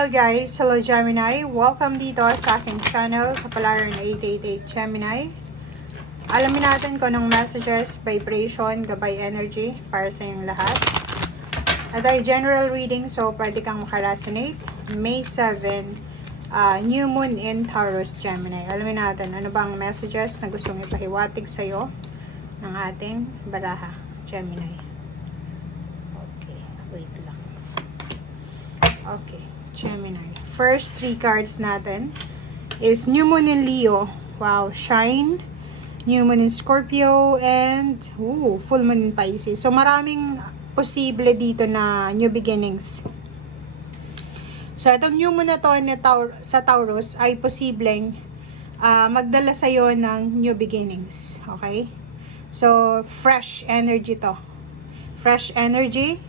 Hello guys! Hello Gemini! Welcome dito sa aking channel, Kapalaran 888 Gemini. Alamin natin kung anong messages, vibration, gabay energy para sa inyong lahat. At ay general reading, so pwede kang makaresonate. May 7, New Moon in Taurus Gemini. Alamin natin ano bang messages na gustong ipahiwatig sa'yo ng ating baraha Gemini. Okay, wait lang. Okay. Gemini. First 3 cards natin is New Moon in Leo. Wow, Shine. New Moon in Scorpio. And Full Moon in Pisces. So maraming posible dito na new beginnings. So itong New Moon na to sa Taurus ay posibleng magdala sa'yo ng new beginnings. Okay? So fresh energy to. Fresh energy.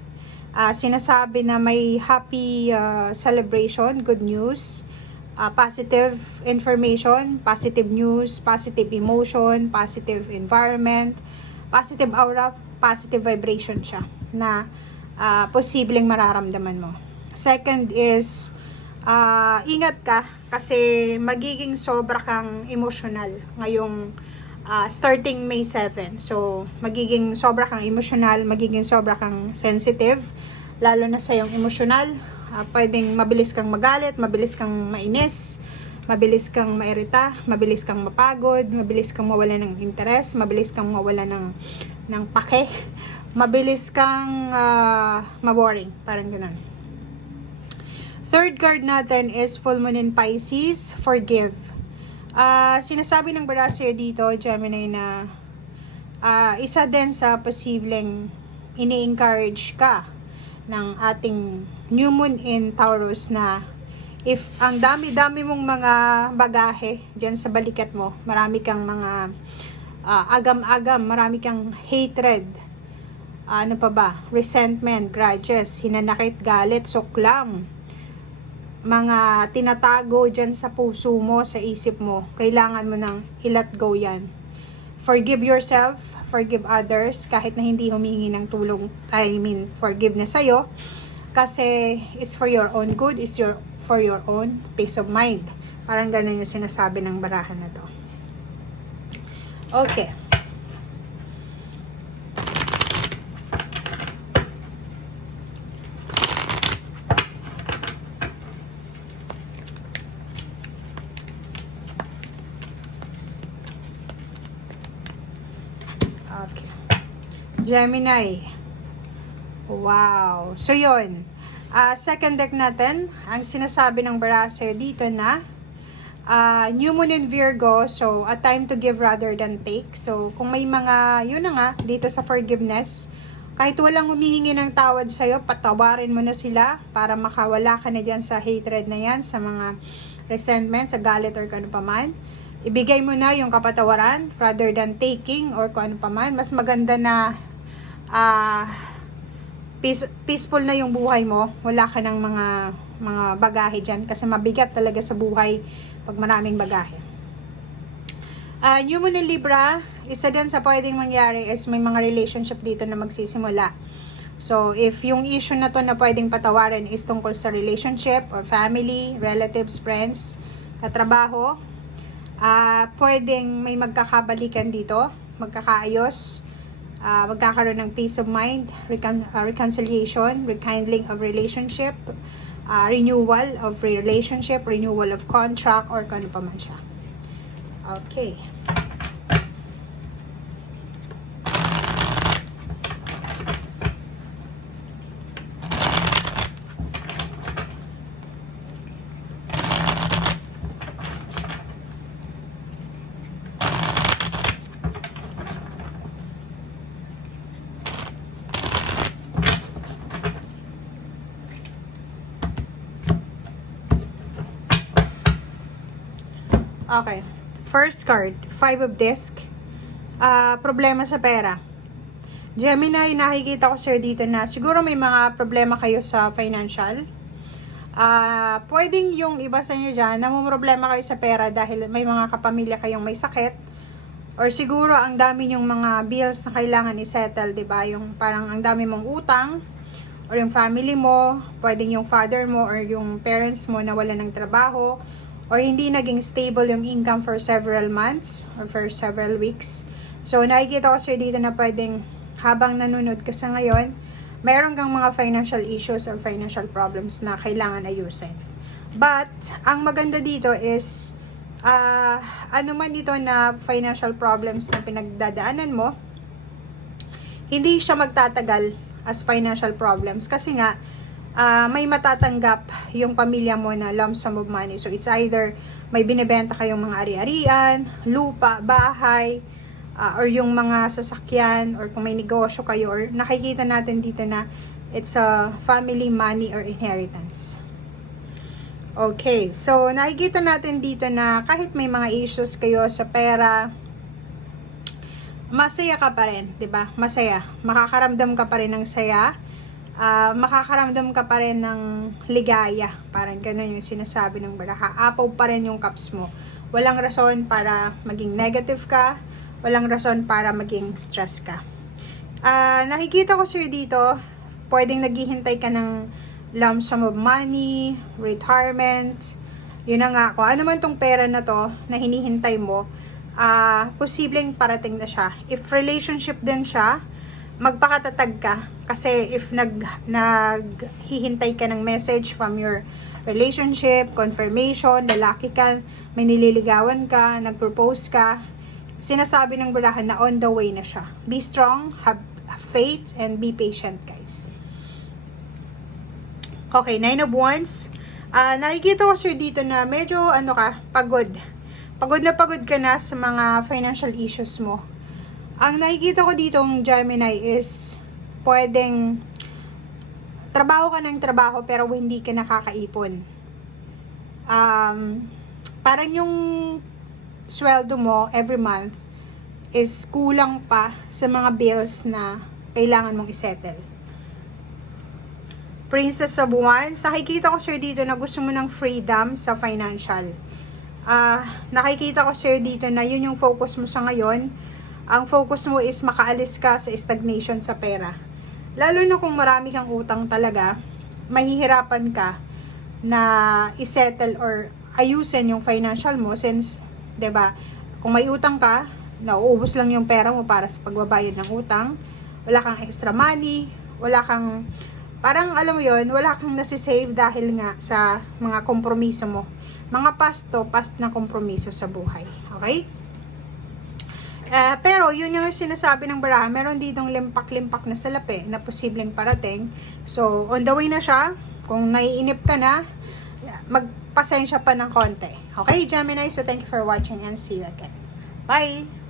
Sinasabi na may happy celebration, good news, positive information, positive news, positive emotion, positive environment, positive aura, positive vibration siya na posibleng mararamdaman mo. Second is, ingat ka kasi magiging sobra kang emotional ngayong starting May 7. So, magiging sobra kang emotional, magiging sobra kang sensitive, lalo na sa yung emotional. Pwedeng mabilis kang magalit, mabilis kang mainis, mabilis kang mairita, mabilis kang mapagod, mabilis kang mawala ng interes, mabilis kang mawala ng pake, mabilis kang maboring, parang ganun. Third card natin is Full Moon in Pisces, Forgive. Sinasabi ng Barasio dito, Gemini, na isa din sa posibleng ini-encourage ka ng ating New Moon in Taurus na if ang dami-dami mong mga bagahe dyan sa balikat mo, marami kang mga agam-agam, marami kang hatred, ano pa ba, resentment, grudges, hinanakit, galit, suklam, mga tinatago dyan sa puso mo, sa isip mo, kailangan mo nang i-let go yan. Forgive yourself, forgive others, kahit na hindi humingi ng tulong, forgiveness sa'yo, kasi it's for your own good, it's for your own peace of mind. Parang ganun yung sinasabi ng barahan na to. Okay. Okay. Gemini. Wow. So, yun. Second deck natin, ang sinasabi ng Barasio dito na New Moon in Virgo. So, a time to give rather than take. So, kung may mga, yun na nga, dito sa forgiveness, kahit walang humihingi ng tawad sa'yo, patawarin mo na sila para makawala ka na dyan sa hatred na yan, sa mga resentment, sa galit or kano pa man. Ibigay mo na yung kapatawaran rather than taking or kung ano pa man. Mas maganda na peaceful na yung buhay mo. Wala ka ng mga bagahe dyan kasi mabigat talaga sa buhay pag maraming bagahe. New Moon in Libra, isa din sa pwedeng mangyari is may mga relationship dito na magsisimula. So, if yung issue na to na pwedeng patawarin is tungkol sa relationship or family, relatives, friends, katrabaho, pwedeng may magkakabalikan dito, magkakaayos, magkakaroon ng peace of mind, reconciliation, rekindling of relationship, renewal of relationship, renewal of contract, or kano pa man siya. Okay. Okay. First card, 5 of Disc. Problema sa pera. Gemini, nakikita ko sir dito na siguro may mga problema kayo sa financial. Pwedeng yung iba sa inyo dyan, namumroblema kayo sa pera dahil may mga kapamilya kayong may sakit. Or siguro ang dami yung mga bills na kailangan i-settle, diba? Yung parang ang dami mong utang. or yung family mo, pwedeng yung father mo or yung parents mo na wala ng trabaho, or hindi naging stable yung income for several months or for several weeks. So, nakikita ko sa'yo dito na pwedeng habang nanonood ka sa ngayon, mayroon kang mga financial issues or financial problems na kailangan ayusin. But, ang maganda dito is, ano man ito na financial problems na pinagdadaanan mo, hindi siya magtatagal as financial problems. Kasi nga, may matatanggap yung pamilya mo na lump sum of money. So, it's either may binibenta kayong mga ari-arian, lupa, bahay, or yung mga sasakyan, or kung may negosyo kayo, or nakikita natin dito na it's a family money or inheritance. Okay, so nakikita natin dito na kahit may mga issues kayo sa pera, masaya ka pa rin, 'di ba? Masaya. Makakaramdam ka pa rin ng saya. Makakaramdam ka pa rin ng ligaya. Parang ganun yung sinasabi ng baraha. Apaw pa rin yung cups mo. Walang rason para maging negative ka. Walang rason para maging stress ka. Nakikita ko sa'yo dito, pwedeng naghihintay ka ng lump sum of money, retirement. Yun na nga, kung ano man tong pera na to na hinihintay mo, posibleng parating na siya. If relationship din siya, magpakatatag ka. Kasi if naghihintay ka ng message from your relationship, confirmation, lalaki ka, may nililigawan ka, nagpropose ka, sinasabi ng barahan na on the way na siya. Be strong, have faith, and be patient, guys. Okay, 9 of Wands. Nakikita ko sir dito na medyo pagod. Pagod ka na sa mga financial issues mo. Ang nakikita ko ditong Gemini is pwedeng trabaho ka ng trabaho pero hindi ka nakakaipon. Parang yung sweldo mo every month is kulang pa sa mga bills na kailangan mong isettle. Princess of Wands, nakikita ko sir dito na gusto mo ng freedom sa financial. Nakikita ko sir dito na yun yung focus mo sa ngayon. Ang focus mo is makaalis ka sa stagnation sa pera. Lalo na kung marami kang utang talaga, mahihirapan ka na isettle or ayusin yung financial mo since, 'di ba? Kung may utang ka, nauubos lang yung pera mo para sa pagbabayad ng utang. Wala kang extra money, wala kang parang alam mo 'yon, wala kang nasi-save dahil nga sa mga kompromiso mo. Mga past na kompromiso sa buhay. Okay? Pero yun yung sinasabi ng baraha, meron ditong limpak-limpak na salapi na posibleng parating. So, on the way na siya. Kung naiinip ka na, magpasensya pa ng konti. Okay, Gemini? So, thank you for watching and see you again. Bye!